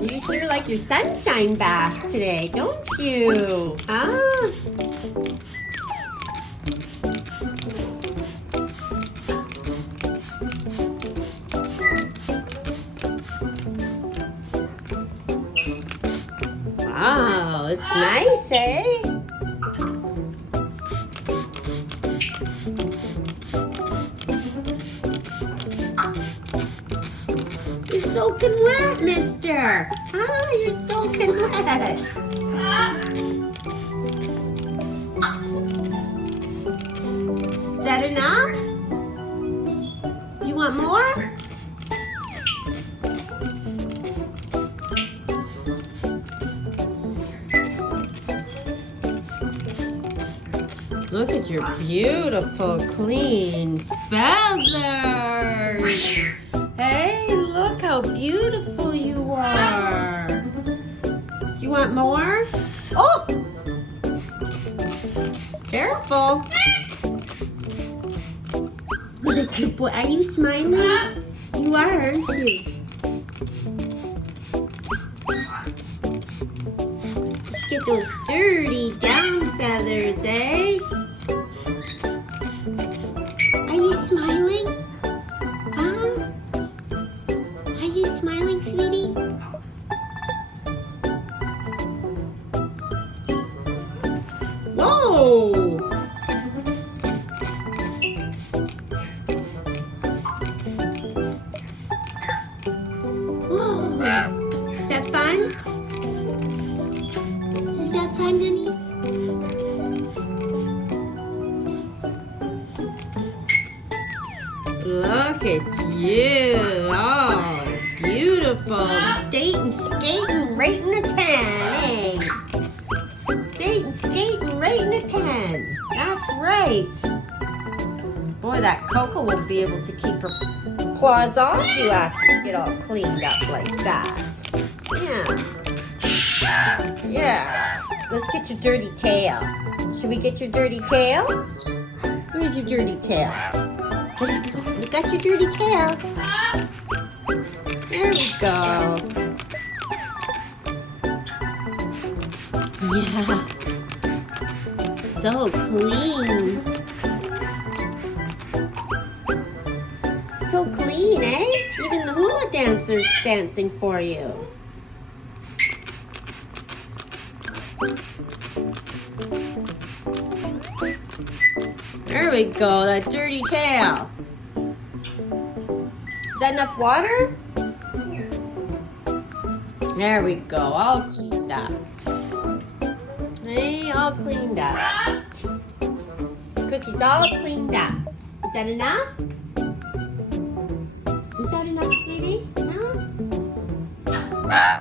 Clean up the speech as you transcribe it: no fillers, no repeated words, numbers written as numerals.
You sure like your sunshine bath today, don't you? Huh? Wow, it's nice, eh? You're soaking wet, mister. Ah, you're soaking wet. Is that enough? You want more? Look at your beautiful, clean feathers. Hey, look how beautiful you are. Do you want more? Oh! Careful. Good boy. Are you smiling? You are, aren't you? Let's get those dirty down feathers, eh? Are you smiling? Huh? Are you smiling, sweetie? Whoa! Whoa! Is that fun? Is that fun, honey? Look at you. Oh, beautiful. Skating right in the 10, eh? Skating right in the 10. That's right. Boy, that Coco won't be able to keep her claws off you after you get all cleaned up like that. Yeah. Yeah. Let's get your dirty tail. Should we get your dirty tail? Where's your dirty tail? There you go. You got your dirty tail. There we go. Yeah. So clean. So clean, eh? Even the hula dancer's dancing for you. There we go, that dirty tail. Is that enough water? There we go, all cleaned up. Hey, all cleaned up. Cookie's all cleaned up. Is that enough? Is that enough, sweetie? Huh?